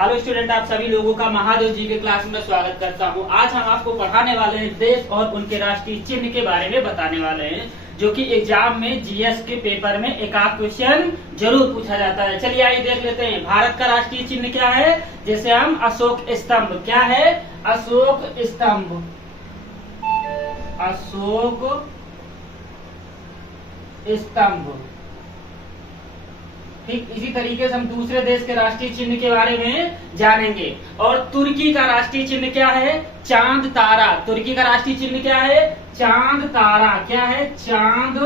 Hello student, आप सभी लोगों का महादेव जी के क्लास में स्वागत करता हूं। आज हम आपको पढ़ाने वाले हैं देश और उनके राष्ट्रीय चिन्ह के बारे में बताने वाले हैं, जो कि एग्जाम में जीएस के पेपर में एक आध क्वेश्चन जरूर पूछा जाता है। चलिए आइए देख लेते हैं भारत का राष्ट्रीय चिन्ह क्या है। जैसे हम अशोक स्तंभ, क्या है अशोक स्तंभ, अशोक स्तंभ। ठीक इसी तरीके से हम दूसरे देश के राष्ट्रीय चिन्ह के बारे में जानेंगे। और तुर्की का राष्ट्रीय चिन्ह क्या है? चांद तारा। तुर्की का राष्ट्रीय चिन्ह क्या है? चांद तारा। क्या है? चांद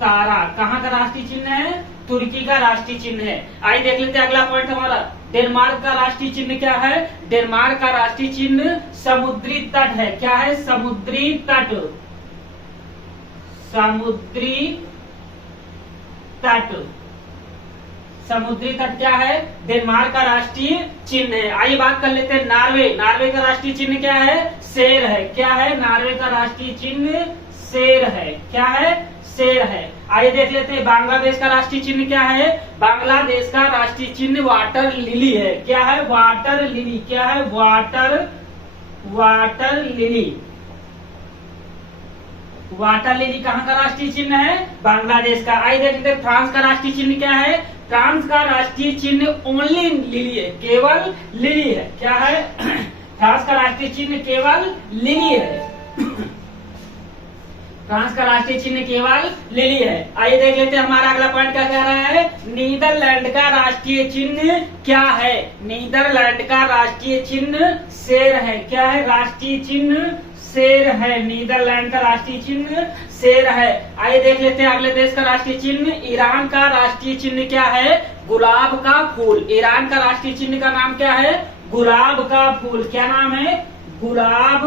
तारा। कहाँ का राष्ट्रीय चिन्ह है? तुर्की का राष्ट्रीय चिन्ह है। आइए देख लेते हैं अगला पॉइंट हमारा। डेनमार्क का राष्ट्रीय चिन्ह क्या है? डेनमार्क का राष्ट्रीय चिन्ह समुद्री तट है। क्या है? समुद्री तट। समुद्री तट। समुद्री तट क्या है? डेनमार्क का राष्ट्रीय चिन्ह है। आइए बात कर लेते हैं नॉर्वे। नॉर्वे का राष्ट्रीय चिन्ह क्या है? शेर है। क्या है? नॉर्वे का राष्ट्रीय चिन्ह शेर है। क्या है? शेर है। आइए देख लेते हैं बांग्लादेश का राष्ट्रीय चिन्ह क्या है? बांग्लादेश का राष्ट्रीय चिन्ह वाटर लिली है। क्या है? Water lily. क्या है? Water lily. वाटर लिली कहाँ का राष्ट्रीय चिन्ह है? बांग्लादेश का। आइए देख लेते हैं फ्रांस का राष्ट्रीय चिन्ह क्या है? फ्रांस का राष्ट्रीय चिन्ह ओनली लिली है, केवल लिली है। क्या है? फ्रांस का राष्ट्रीय चिन्ह केवल लिली है। फ्रांस का राष्ट्रीय चिन्ह केवल लिली है। आइए देख लेते हैं हमारा अगला पॉइंट क्या कह रहा है। नीदरलैंड का राष्ट्रीय चिन्ह क्या है? नीदरलैंड का राष्ट्रीय चिन्ह शेर है। क्या है? राष्ट्रीय चिन्ह शेर है। नीदरलैंड का राष्ट्रीय चिन्ह शेर है। आइए देख लेते हैं अगले देश का राष्ट्रीय चिन्ह। ईरान का राष्ट्रीय चिन्ह क्या है? गुलाब का फूल। ईरान का राष्ट्रीय चिन्ह का नाम क्या है? गुलाब का फूल। क्या नाम है? गुलाब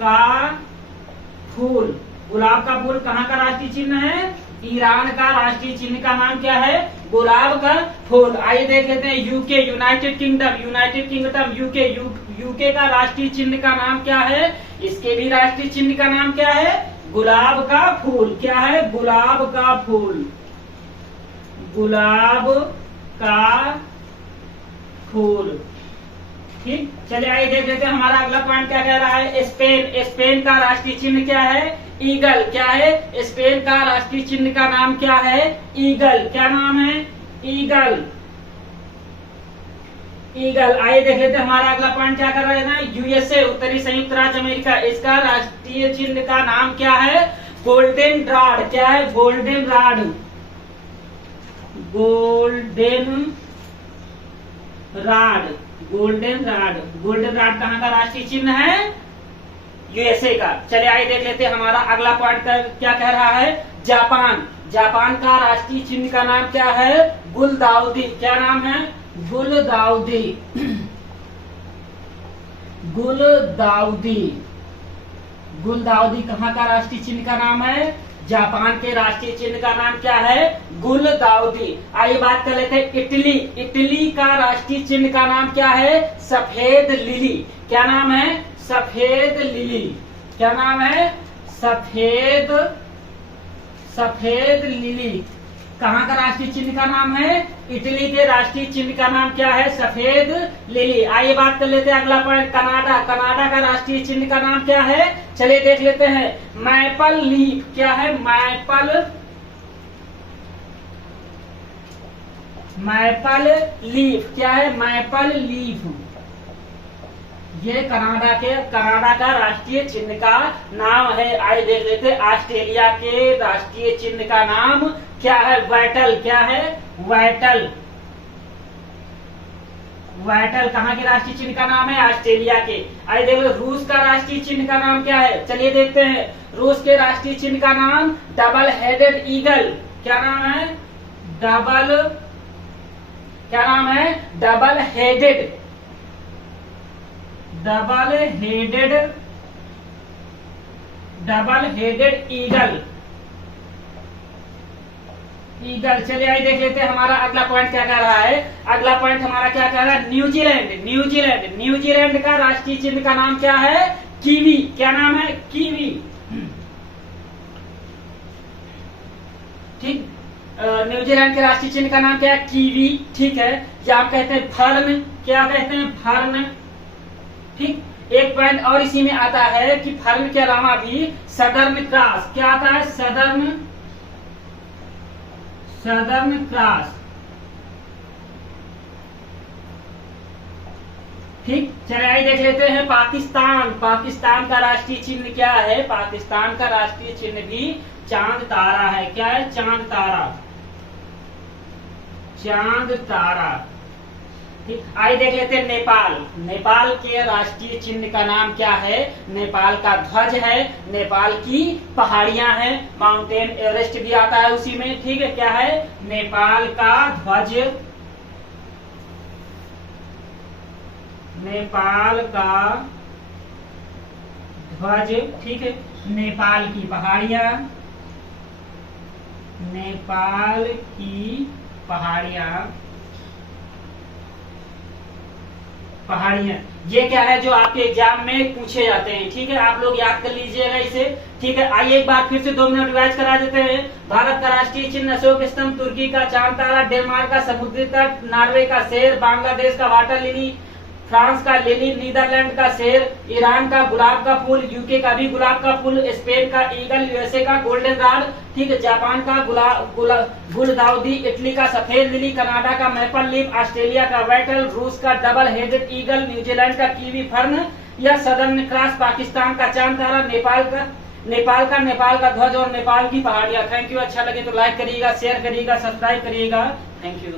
का फूल। गुलाब का फूल कहाँ का राष्ट्रीय चिन्ह है? ईरान का राष्ट्रीय चिन्ह का नाम क्या है? गुलाब का फूल। आइए देख लेते हैं यूके, यूनाइटेड किंगडम, यूके का राष्ट्रीय चिन्ह का नाम क्या है? इसके भी राष्ट्रीय चिन्ह का नाम क्या है? गुलाब का फूल। क्या है? गुलाब का फूल। गुलाब का फूल। ठीक, चलिए आइए देख लेते हैं हमारा अगला पॉइंट क्या कह रहा है। स्पेन का राष्ट्रीय चिन्ह क्या है? ईगल। क्या है? स्पेन का राष्ट्रीय चिन्ह का नाम क्या है? ईगल। क्या नाम है? ईगल। आइए देख लेते हैं हमारा अगला पॉइंट क्या कर रहा है ना। यूएसए, उत्तरी संयुक्त राज्य अमेरिका, इसका राष्ट्रीय चिन्ह का नाम क्या है? Golden rod. क्या है? Golden rod. गोल्डन रॉड कहाँ का राष्ट्रीय चिन्ह है? यूएसए का। चलिए आइए देख लेते हैं हमारा अगला पॉइंट क्या कह रहा है। जापान का राष्ट्रीय चिन्ह का नाम क्या है? गुलदाउदी। क्या नाम है? गुलदाउदी कहाँ का राष्ट्रीय चिन्ह का नाम है? जापान के राष्ट्रीय चिन्ह का नाम क्या है? गुलदाउदी। आइए बात कर लेते हैं इटली का राष्ट्रीय चिन्ह का नाम क्या है? सफेद लिली। क्या नाम है? सफेद लिली। क्या नाम है? सफेद लिली। कहाँ का राष्ट्रीय चिन्ह का नाम है? इटली के राष्ट्रीय चिन्ह का नाम क्या है? सफेद लिली। आइए बात कर लेते हैं अगला पॉइंट कनाडा का राष्ट्रीय चिन्ह का नाम क्या है? चलिए देख लेते हैं मैपल लीफ। क्या है? Maple leaf. क्या है? Maple leaf. ये कनाडा का राष्ट्रीय चिन्ह का नाम है। आइए देख लेते हैं ऑस्ट्रेलिया के राष्ट्रीय चिन्ह का नाम क्या है? वाइटल। क्या है? वाइटल कहाँ के राष्ट्रीय चिन्ह का नाम है? ऑस्ट्रेलिया के। आइए देख लो रूस का राष्ट्रीय चिन्ह का नाम क्या है? चलिए देखते हैं रूस के राष्ट्रीय चिन्ह का नाम डबल हेडेड ईगल। क्या नाम है? Double headed eagle. चलिए आइए देख लेते हैं हमारा अगला पॉइंट क्या कह रहा है। अगला पॉइंट हमारा क्या कह रहा है? न्यूजीलैंड का राष्ट्रीय चिन्ह का नाम क्या है? कीवी। क्या नाम है? कीवी। ठीक, न्यूजीलैंड के राष्ट्रीय चिन्ह का नाम क्या है? कीवी, ठीक है। या आप कहते हैं फर्न, क्या कहते हैं? फर्न, ठीक। एक पॉइंट और इसी में आता है कि फर्न के अलावा भी सदर्न क्रॉस, क्या आता है? सदर्न क्रॉस, ठीक। चलिए आइए देख लेते हैं पाकिस्तान। पाकिस्तान का राष्ट्रीय चिन्ह क्या है? पाकिस्तान का राष्ट्रीय चिन्ह भी चांद तारा है। क्या है? चांद तारा, चांद तारा, ठीक। आइए देख लेते हैं नेपाल। नेपाल के राष्ट्रीय चिन्ह का नाम क्या है? नेपाल का ध्वज है, नेपाल की पहाड़ियां हैं, माउंटेन एवरेस्ट भी आता है उसी में, ठीक है। क्या है? नेपाल का ध्वज, नेपाल का ध्वज, ठीक है। नेपाल की पहाड़ियां, नेपाल की पहाड़ियां, पहाड़ियां, ये क्या है जो आपके एग्जाम में पूछे जाते हैं, ठीक है। आप लोग याद कर लीजिएगा इसे, ठीक है। आइए एक बार फिर से 2 मिनट रिवाइज करा देते हैं। भारत का राष्ट्रीय चिन्ह अशोक स्तंभ, तुर्की का चांद तारा, डेनमार्क का समुद्री तट, नॉर्वे का शेर, बांग्लादेश का वाटर लिली, फ्रांस का लिली, नीदरलैंड का शेर, ईरान का गुलाब का फूल, यूके का भी गुलाब का फूल, स्पेन का ईगल, यूएसए का गोल्डन रॉड, ठीक है। जापान का गुलदाउदी, इटली का सफेद लिली, कनाडा का मैपल लीफ, ऑस्ट्रेलिया का वैटल, रूस का डबल हेडेड ईगल, न्यूजीलैंड का कीवी फर्न या सदर्न क्रॉस, पाकिस्तान का चांद तारा, नेपाल का ध्वज और नेपाल की पहाड़ियां। Thank you. अच्छा लगे तो लाइक करिएगा, शेयर करिएगा, सब्सक्राइब करिएगा। Thank you.